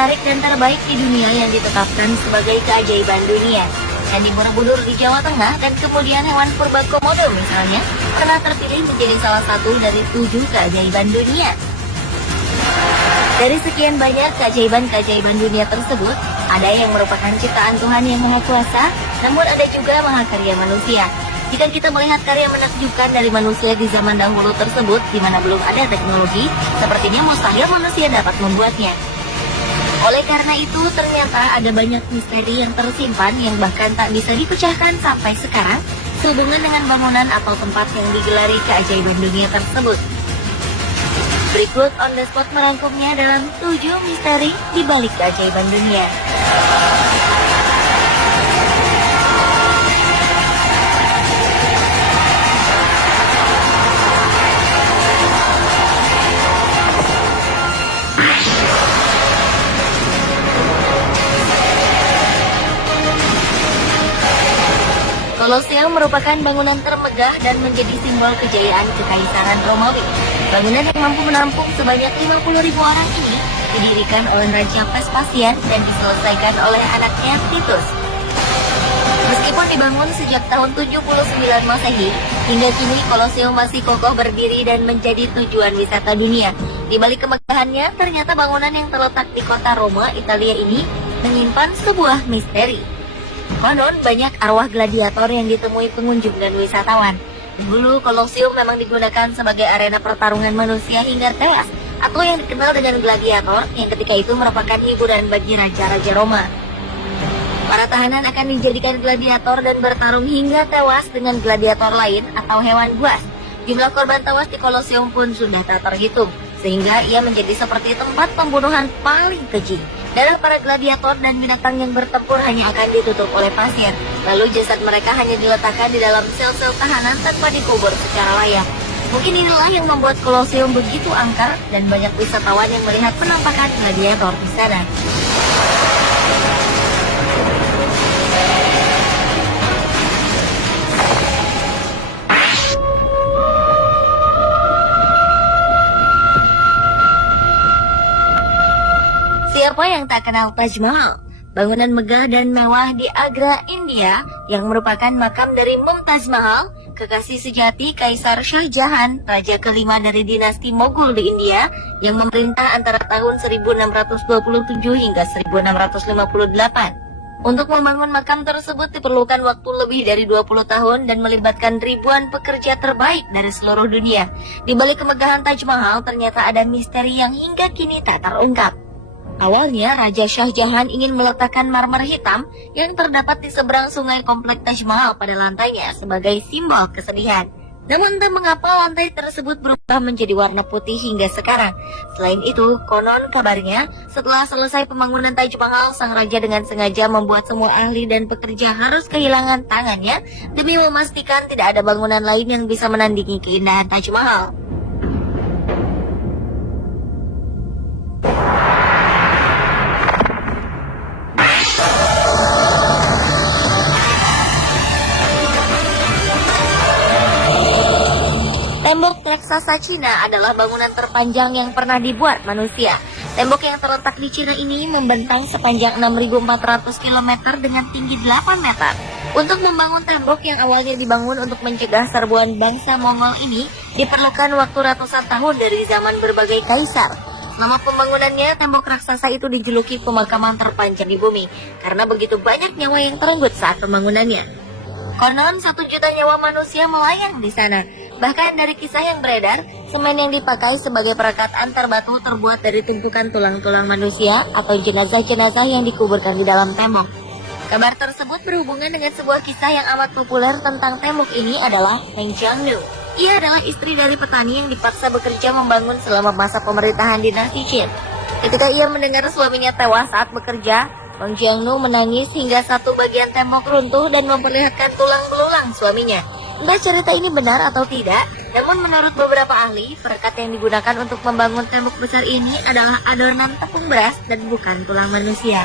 menarik dan terbaik di dunia yang ditetapkan sebagai keajaiban dunia. Candi Borobudur di Jawa Tengah dan kemudian hewan purba Komodo misalnya pernah terpilih menjadi salah satu dari 7 keajaiban dunia. Dari sekian banyak keajaiban-keajaiban dunia tersebut, ada yang merupakan ciptaan Tuhan yang Maha Kuasa, namun ada juga mahakarya manusia. Jika kita melihat karya menakjubkan dari manusia di zaman dahulu tersebut, di mana belum ada teknologi, sepertinya mustahil manusia dapat membuatnya. Oleh karena itu, ternyata ada banyak misteri yang tersimpan yang bahkan tak bisa dipecahkan sampai sekarang, sehubungan dengan bangunan atau tempat yang digelari keajaiban dunia tersebut. Berikut On The Spot merangkumnya dalam 7 misteri di balik keajaiban dunia. Kolosium merupakan bangunan termegah dan menjadi simbol kejayaan kekaisaran Romawi. Bangunan yang mampu menampung sebanyak 50.000 orang ini didirikan oleh Raja Vespasian dan diselesaikan oleh anaknya Titus. Meskipun dibangun sejak tahun 79 Masehi, hingga kini Kolosium masih kokoh berdiri dan menjadi tujuan wisata dunia. Di balik kemegahannya, ternyata bangunan yang terletak di kota Roma, Italia ini menyimpan sebuah misteri. Konon banyak arwah gladiator yang ditemui pengunjung dan wisatawan. Dulu Kolosium memang digunakan sebagai arena pertarungan manusia hingga tewas, atau yang dikenal dengan gladiator, yang ketika itu merupakan hiburan bagi raja-raja Roma. Para tahanan akan dijadikan gladiator dan bertarung hingga tewas dengan gladiator lain atau hewan buas. Jumlah korban tewas di Kolosium pun sudah tak terhitung, sehingga ia menjadi seperti tempat pembunuhan paling keji. Darah para gladiator dan binatang yang bertempur hanya akan ditutup oleh pasir. Lalu jasad mereka hanya diletakkan di dalam sel-sel tahanan tanpa dikubur secara layak. Mungkin inilah yang membuat Kolosium begitu angker dan banyak wisatawan yang melihat penampakan gladiator di sana. Siapa yang tak kenal Taj Mahal? Bangunan megah dan mewah di Agra, India yang merupakan makam dari Mumtaz Mahal, kekasih sejati Kaisar Shah Jahan, raja kelima dari dinasti Mughal di India yang memerintah antara tahun 1627 hingga 1658. Untuk membangun makam tersebut diperlukan waktu lebih dari 20 tahun dan melibatkan ribuan pekerja terbaik dari seluruh dunia. Di balik kemegahan Taj Mahal ternyata ada misteri yang hingga kini tak terungkap. Awalnya, Raja Shah Jahan ingin meletakkan marmer hitam yang terdapat di seberang sungai komplek Taj Mahal pada lantainya sebagai simbol kesedihan. Namun entah mengapa lantai tersebut berubah menjadi warna putih hingga sekarang. Selain itu, konon kabarnya setelah selesai pembangunan Taj Mahal, sang raja dengan sengaja membuat semua ahli dan pekerja harus kehilangan tangannya demi memastikan tidak ada bangunan lain yang bisa menandingi keindahan Taj Mahal. Tembok raksasa Cina adalah bangunan terpanjang yang pernah dibuat manusia. Tembok yang terletak di Cina ini membentang sepanjang 6.400 km dengan tinggi 8 meter. Untuk membangun tembok yang awalnya dibangun untuk mencegah serbuan bangsa Mongol ini, diperlukan waktu ratusan tahun dari zaman berbagai kaisar. Selama pembangunannya, tembok raksasa itu dijuluki pemakaman terpanjang di bumi, karena begitu banyak nyawa yang terenggut saat pembangunannya. Konon 1 juta nyawa manusia melayang di sana. Bahkan dari kisah yang beredar, semen yang dipakai sebagai perekat antar batu terbuat dari tumpukan tulang-tulang manusia atau jenazah-jenazah yang dikuburkan di dalam tembok. Kabar tersebut berhubungan dengan sebuah kisah yang amat populer tentang tembok ini adalah Meng Jiangnu. Ia adalah istri dari petani yang dipaksa bekerja membangun selama masa pemerintahan dinasti Qin. Ketika ia mendengar suaminya tewas saat bekerja, Meng Jiangnu menangis hingga satu bagian tembok runtuh dan memperlihatkan tulang belulang suaminya. Entah cerita ini benar atau tidak, namun menurut beberapa ahli, perekat yang digunakan untuk membangun tembok besar ini adalah adonan tepung beras dan bukan tulang manusia.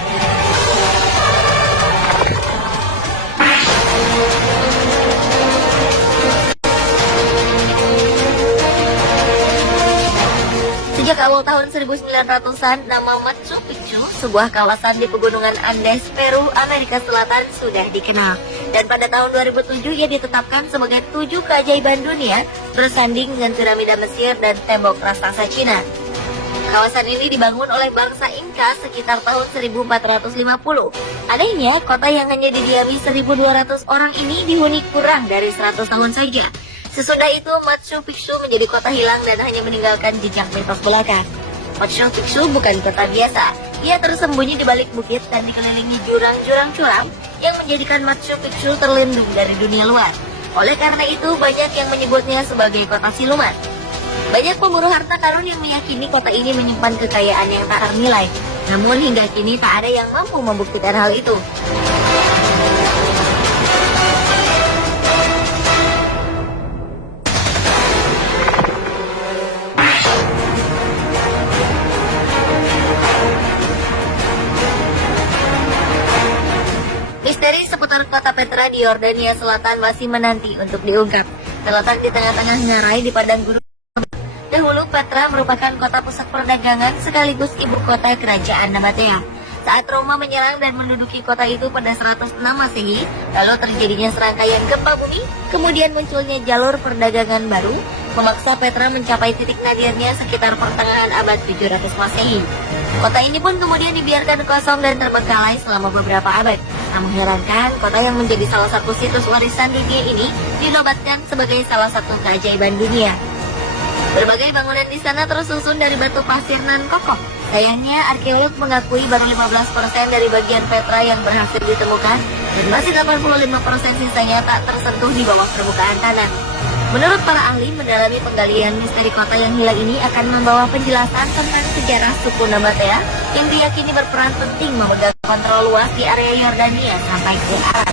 Sejak awal tahun 1900-an, nama Machu Picchu, sebuah kawasan di pegunungan Andes, Peru, Amerika Selatan, sudah dikenal. Dan pada tahun 2007, ia ditetapkan sebagai 7 keajaiban dunia, bersanding dengan piramida Mesir dan tembok raksasa Cina. Kawasan ini dibangun oleh bangsa Inca sekitar tahun 1450. Anehnya, kota yang hanya didiami 1.200 orang ini dihuni kurang dari 100 tahun saja. Sesudah itu, Machu Picchu menjadi kota hilang dan hanya meninggalkan jejak mitos belaka. Machu Picchu bukan kota biasa. Ia tersembunyi di balik bukit dan dikelilingi jurang-jurang curam yang menjadikan Machu Picchu terlindung dari dunia luar. Oleh karena itu, banyak yang menyebutnya sebagai kota siluman. Banyak pemburu harta karun yang meyakini kota ini menyimpan kekayaan yang tak ternilai. Namun hingga kini tak ada yang mampu membuktikan hal itu. Misteri seputar kota Petra di Yordania Selatan masih menanti untuk diungkap. Terletak di tengah-tengah ngarai di padang gunung. Dahulu Petra merupakan kota pusat perdagangan sekaligus ibu kota kerajaan Nabatea. Saat Roma menyerang dan menduduki kota itu pada 106 Masehi, lalu terjadinya serangkaian gempa bumi, kemudian munculnya jalur perdagangan baru, memaksa Petra mencapai titik nadirnya sekitar pertengahan abad 700 Masehi. Kota ini pun kemudian dibiarkan kosong dan terbengkalai selama beberapa abad. Tak mengherankan, kota yang menjadi salah satu situs warisan dunia ini dinobatkan sebagai salah satu keajaiban dunia. Berbagai bangunan di sana tersusun dari batu pasir nan kokoh. Sayangnya, arkeolog mengakui baru 15% dari bagian Petra yang berhasil ditemukan dan masih 85% sisanya tak tersentuh di bawah permukaan tanah. Menurut para ahli, mendalami penggalian misteri kota yang hilang ini akan membawa penjelasan tentang sejarah suku Nabatea yang diyakini berperan penting memegang kontrol luas di area Yordania sampai ke Arab.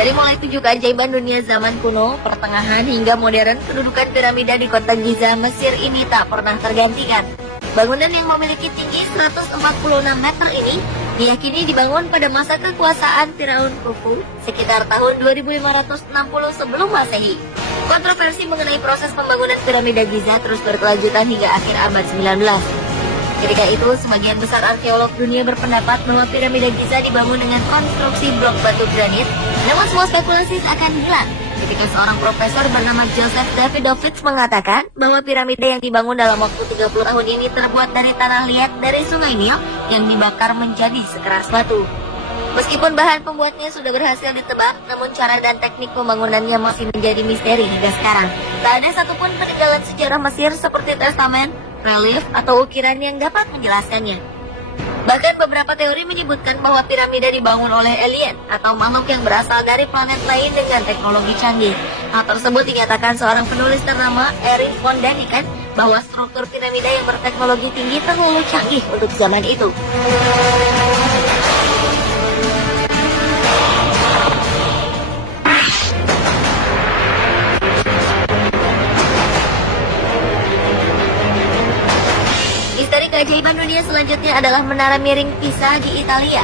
Dari mulai 7 keajaiban dunia zaman kuno, pertengahan hingga modern, kedudukan piramida di kota Giza, Mesir ini tak pernah tergantikan. Bangunan yang memiliki tinggi 146 meter ini diyakini dibangun pada masa kekuasaan Firaun Khufu sekitar tahun 2560 sebelum Masehi. Kontroversi mengenai proses pembangunan piramida Giza terus berkelanjutan hingga akhir abad 19. Ketika itu, sebagian besar arkeolog dunia berpendapat bahwa piramida Giza dibangun dengan konstruksi blok batu granit, namun semua spekulasi akan hilang ketika seorang profesor bernama Joseph Davidovich mengatakan bahwa piramida yang dibangun dalam waktu 30 tahun ini terbuat dari tanah liat dari sungai Nil yang dibakar menjadi sekeras batu. Meskipun bahan pembuatnya sudah berhasil ditebak, namun cara dan teknik pembangunannya masih menjadi misteri hingga sekarang. Tak ada satupun peninggalan sejarah Mesir seperti testamen, relief, atau ukiran yang dapat menjelaskannya. Bahkan beberapa teori menyebutkan bahwa piramida dibangun oleh alien atau makhluk yang berasal dari planet lain dengan teknologi canggih. Hal tersebut dinyatakan seorang penulis ternama Erich von Daniken bahwa struktur piramida yang berteknologi tinggi terlalu canggih untuk zaman itu. Misteri keajaiban dunia selanjutnya adalah Menara Miring Pisa di Italia.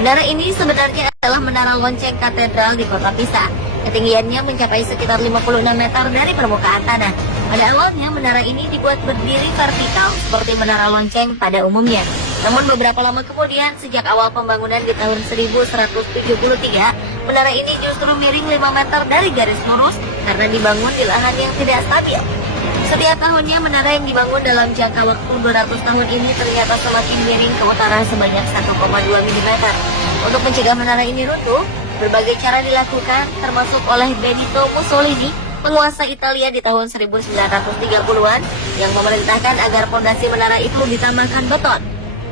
Menara ini sebenarnya adalah menara lonceng katedral di kota Pisa. Ketinggiannya mencapai sekitar 56 meter dari permukaan tanah. Pada awalnya, menara ini dibuat berdiri vertikal seperti menara lonceng pada umumnya. Namun beberapa lama kemudian, sejak awal pembangunan di tahun 1173, menara ini justru miring 5 meter dari garis lurus karena dibangun di lahan yang tidak stabil. Setiap tahunnya, menara yang dibangun dalam jangka waktu 200 tahun ini ternyata semakin miring ke utara sebanyak 1,2 mm. Untuk mencegah menara ini runtuh, berbagai cara dilakukan, termasuk oleh Benito Mussolini, penguasa Italia di tahun 1930-an, yang memerintahkan agar fondasi menara itu ditambahkan beton.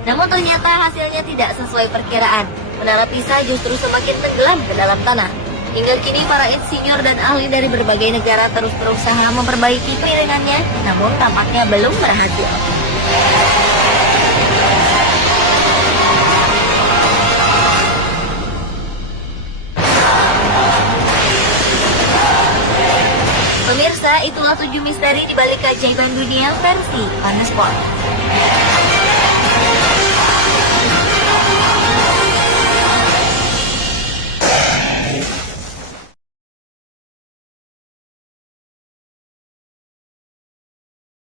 Namun ternyata hasilnya tidak sesuai perkiraan. Menara Pisa justru semakin tenggelam ke dalam tanah. Hingga kini para insinyur dan ahli dari berbagai negara terus berusaha memperbaiki piringannya, namun tampaknya belum berhasil. Pemirsa, itulah 7 misteri di balik keajaiban dunia versi On The Spot.